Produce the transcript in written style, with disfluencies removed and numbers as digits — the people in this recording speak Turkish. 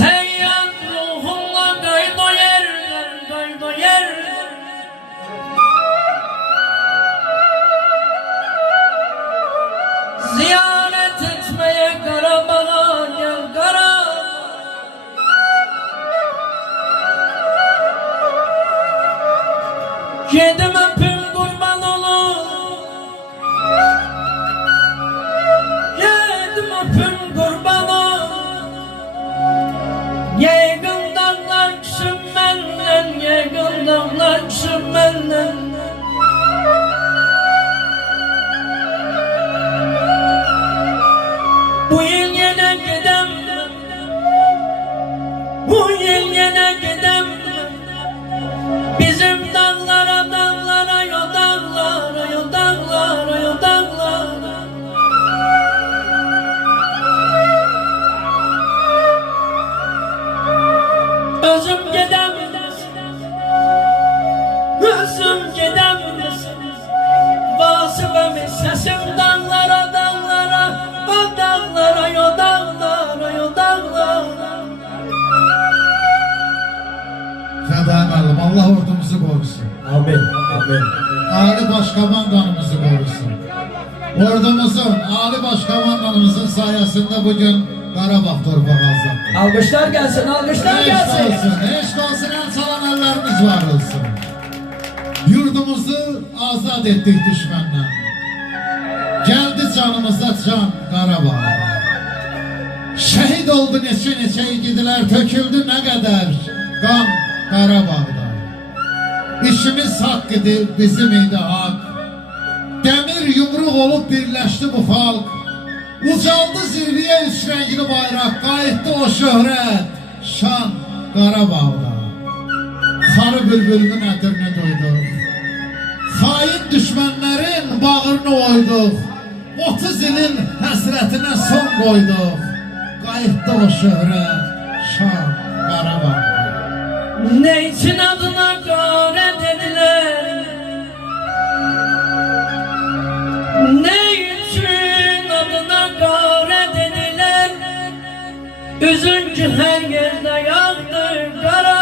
Seyyad ruhunla kaydo yerden, kaydo yerden. Ziyaret etmeye Karabağ'a gel Karabağ. Yedim öpüm kurban olur. Yedim öpüm kurban olur. Yeğin dağlar kışım benden, yeğin dağlar kışım benden. Bu yıl yine gidem, bu yıl yine gidem. Bizim dağlara, dağlara, yo dağlara, yo dağlara, yo dağlara. Özüm gidem, özüm gidem. Vasıfım sesim dağlara, dağlara, o dağlara, yo dağlara, yo dağlara. Fəda müəllim, Allah ordumuzu qorusun. Amin, amin. Ali Başkomandanımızı qorusun. Ordumuzun, Ali Başkomandanımızın sayesinde bugün Qarabağ torpağı azaldı. Alkışlar gelsin, alkışlar Eşk gelsin. olsun, eşk olsun, el çalan elleriniz var olsun. Yurdumuzu azad ettik düşmenden. Geldi canımıza can Qarabağ. Şehit oldu neçə igidiler, töküldü ne kadar kan Qarabağ'da. İşimiz hak idi, bizim idi hak. Demir yumruq olup birleşti bu halk. Ucaldı zirveye üç renkli bayrak, qayıtdı o şöhrət, şan Qarabağ'da. Xarı bülbülünün ətrini duyduq. Xain düşmənlərin bağrını oyduq. 30 ilin həsrətinə son qoyduq. Qayıtdı o şöhrət, şan Qarabağ'da. Ne için adına kare dediler? Ne için adına kare dediler? Üzüntü her yerde yaktı kara.